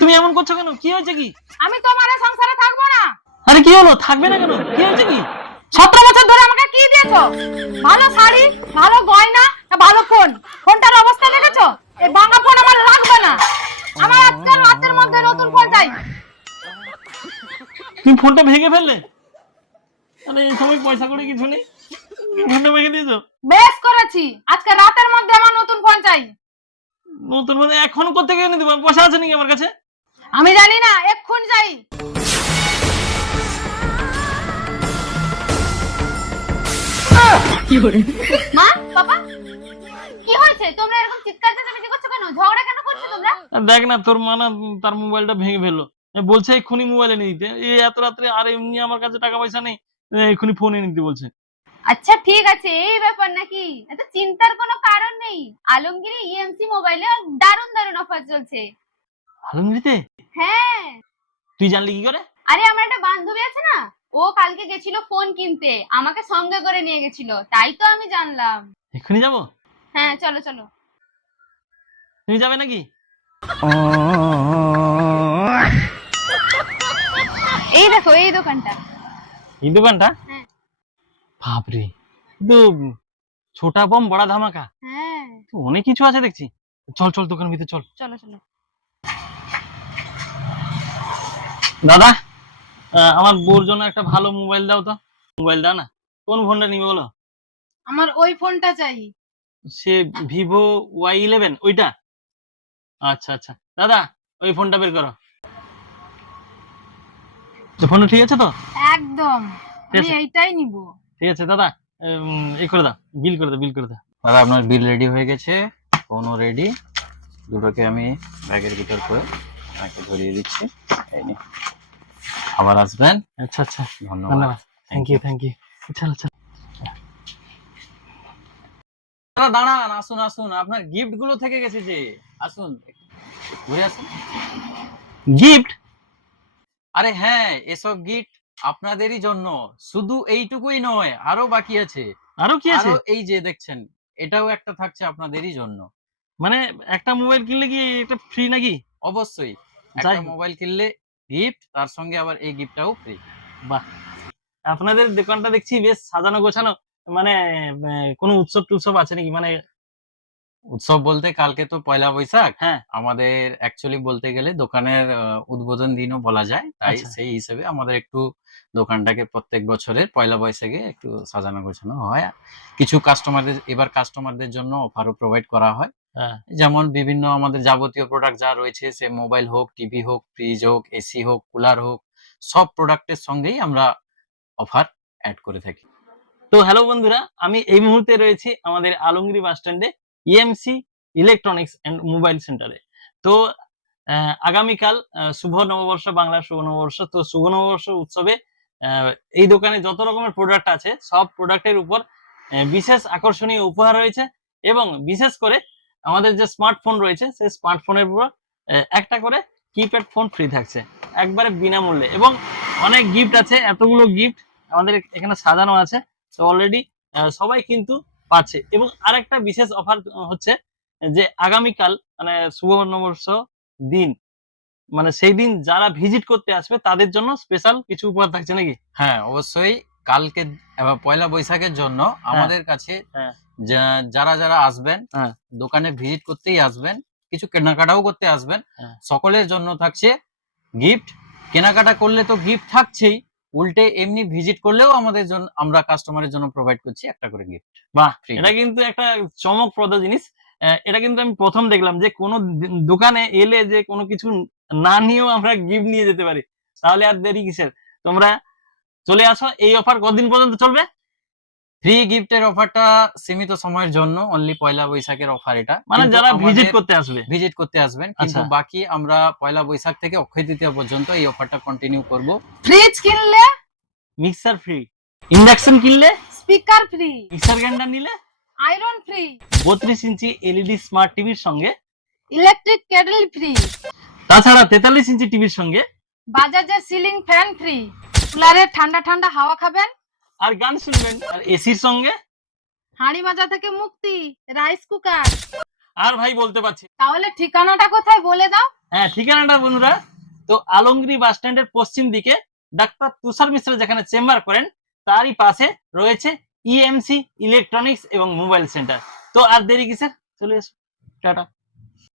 তুমি এমন করছো কেন? কি হয়েছে? কি আমি তোমার সংসারে থাকবো না। আরে কি হলো? থাকবে না কেন? কি হয়েছে? কি 17 বছর ধরে আমাকে কি দিয়েছো? ভালো শাড়ি, ভালো গয়না, না ভালো ফোন? ফোনটার অবস্থা দেখেছো? এই ভাঙা ফোন আমার লাগবে না। আমার আজকাল রাতের মধ্যে নতুন ফোন চাই। তুমি ফোনটা ভেঙে ফেললে? আরে এই সময় পয়সা করে কিছু নেই, ফোনটা ভেঙে দিয়েছো? বেশ করেছি, আজকে রাতের মধ্যে আমার নতুন ফোন চাই। নতুন মানে এখন কোথেকে এনে দেবো? পয়সা আছে নাকি আমার কাছে? আমি জানি না, এক্ষুনি চাই। মা, বাবা, কি হয়েছে? তোমরা এরকম চিৎকার চেঁচামেচি করছো কেন? ঝগড়া কেন করছো তোমরা? দেখ না, তোর মা না তার মোবাইলটা ভেঙে ফেললো, বলছে এক্ষুনি মোবাইল এনে দিতে। এই এত রাত্রে, আর এমনি আমার কাছে টাকা পয়সা নেই, এক্ষুনি ফোন এনে দিতে বলছে। আচ্ছা ঠিক আছে, এই ব্যাপার নাকি? এত চিন্তার কোনো কারণ নেই। আলমগীর ইএমসি মোবাইলে দারুণ দারুণ অফার চলছে। আলমগীরতে? হ্যাঁ। তুই জানলি কি করে? আরে আমার একটা বান্ধবী আছে না, ও কালকে গেছিল ফোন কিনতে, আমাকে সঙ্গে করে নিয়ে গেছিল, তাই তো আমি জানলাম। এক্ষুনি যাবো? হ্যাঁ চলো চলো। তুমি যাবে নাকি? এই দেখো এই দোকানটা। এই দোকানটা? হ্যাঁ। বাপরে, কিন্তু ছোটা বম বড়া ধামাকা, হ্যাঁ তো অনেক কিছু আছে দেখছি। চল চল দোকানের ভিতরে চল। চলো চলো। দাদা, আমার বউর জন্য একটা ভালো মোবাইল দাও তো। মোবাইল দাও না। কোন ফোনটা নিবে বলো? আমার ওই ফোনটা চাই। সে ভিভো Y11 ওইটা? আচ্ছা আচ্ছা দাদা, ওই ফোনটা বের করো। তো ফোনটা ঠিক আছে তো? একদম, ঠিক আমি আছে। এইটাই নিব। ঠিক আছে দাদা, এই করে দাও, বিল করে দাও, বিল করে দাও। দাদা আপনার বিল রেডি হয়ে গেছে, ফোনও রেডি। দুটোকে আমি ব্যাগের ভিতর করে আপনাকে ধরিয়ে দিচ্ছি। এই নিন, আবার আসবেন। আচ্ছা আচ্ছা, ধন্যবাদ। Thank you thank you. চলো চলো। দাদা দাঁড়ান, আসুন আসুন, আপনার গিফট গুলো থেকে গেছে যে, আসুন ঘুরে আসুন। গিফট? আরে হ্যাঁ, এসব গিফট আপনাদেরই জন্য। শুধু এইটুকুই নয়, আরো বাকি আছে। আরো কি আছে? এই যে দেখছেন, এটাও একটা থাকছে আপনাদেরই জন্য। মানে একটা মোবাইল কিনলে কি এটা ফ্রি নাকি? অবশ্যই, একটা মোবাইল কিনলে গিফট, তার সঙ্গে আবার এই গিফটটাও ফ্রি। বাহ, আপনাদের দোকানটা দেখছি বেশ সাজানো গোছানো। মানে কোনো উৎসব টুৎসব আছে নাকি? মানে উৎসব বলতে কালকে তো পয়লা বৈশাখ। হ্যাঁ, আমাদের অ্যাকচুয়ালি বলতে গেলে দোকানের উদ্বোধন দিনও বলা যায়। তাই সেই হিসেবে আমাদের একটু দোকানটাকে প্রত্যেক বছরের পয়লা বৈশাখে একটু সাজানো গোছানো হয়। কিছু কাস্টমারদের জন্য অফারও প্রোভাইড করা হয়। যেমন বিভিন্ন আমাদের যাবতীয় প্রোডাক্ট যা রয়েছে, সে মোবাইল হোক, টিভি হোক, ফ্রিজ হোক, এসি হোক, কুলার হোক, সব প্রোডাক্টের সঙ্গেই আমরা অফার অ্যাড করে থাকি। তো হ্যালো বন্ধুরা, আমি এই মুহূর্তে রয়েছি আমাদের আলমগীর বাস স্ট্যান্ডে ইএমসি ইলেকট্রনিক্স এন্ড মোবাইল সেন্টারে। তো আগামীকাল শুভ নববর্ষ, বাংলার শুভ নববর্ষ। তো শুভ নববর্ষ উৎসবে এই দোকানে যত রকমের প্রোডাক্ট আছে, সব প্রোডাক্টের উপর বিশেষ আকর্ষণীয় উপহার রয়েছে, এবং বিশেষ করে আমাদের যে স্মার্টফোন রয়েছে, সেই স্মার্টফোনের উপর একটা করে কিপ্যাড ফোন ফ্রি থাকছে একবারে বিনামূল্যে, এবং অনেক গিফট আছে। এতগুলো গিফট আমাদের এখানে সাজানো আছে, তো অলরেডি সবাই কিন্তু পাচ্ছে। এবং আরেকটা বিশেষ অফার হচ্ছে যে আগামীকাল মানে শুভ নববর্ষ দিন, মানে সেই দিন যারা ভিজিট করতে আসবে তাদের জন্য স্পেশাল কিছু উপহার থাকছে নাকি? হ্যাঁ অবশ্যই, কালকে পয়লা বৈশাখের জন্য আমাদের কাছে যারা যারা আসবেন, দোকানে ভিজিট করতেই আসবেন, কিছু কেনাকাটাও করতে আসবেন, সকলের জন্য থাকছে গিফট। কেনাকাটা করলে তো গিফট থাকছেই, উল্টে এমনি ভিজিট করলেও আমাদের জন্য, আমরা কাস্টমারের জন্য প্রোভাইড করছি একটা করে গিফট। বাহ, এটা কিন্তু একটা চমকপ্রদ জিনিস। এটা কিন্তু আমি প্রথম দেখলাম যে কোনো দোকানে এলে যে কোনো কিছু না নিয়েও আমরা গিফট নিয়ে যেতে পারি। তাহলে আর দেরি কিসের? তোমরা চলে আসো। এই অফার কতদিন পর্যন্ত চলবে? ফ্রি গিফটের অফারটা সীমিত সময়ের জন্য, অনলি পয়লা বৈশাখের অফার এটা। মানে যারা ভিজিট করতে আসবেন, কিন্তু বাকি আমরা পয়লা বৈশাখ থেকে অক্ষয় তৃতীয়া পর্যন্ত এই অফারটা কন্টিনিউ করব। ফ্রিজ কিনলে মিক্সার ফ্রি, ইন্ডাকশন কিনলে স্পিকার ফ্রি, মিক্সার গ্রাইন্ডার নিলে iron free, 32 inch LED smart টিভির সঙ্গে ইলেকট্রিক কেটল ফ্রি, তাছাড়া 43 ইঞ্চি টিভির সঙ্গে বাজাজের সিলিং ফ্যান ফ্রি, কুলারে ঠান্ডা ঠান্ডা হাওয়া খাবেন আর গান শুনবেন। আর এসির সঙ্গে হাঁড়ি মাজা থেকে মুক্তি, রাইস কুকার। আর ভাই বলতে পারছি না। তাহলে ঠিকানাটা কোথায় বলে দাও। হ্যাঁ, ঠিকানাটা বন্ধুরা, তো আলমগিরি বাস স্ট্যান্ডের পশ্চিম দিকে ডাক্তার তুষার মিশ্র যেখানে চেম্বার করেন তারই পাশে রয়েছে ইএমসি ইলেকট্রনিক্স এবং মোবাইল সেন্টার। তো আর দেরি কিসের, চলে এসো, টাটা।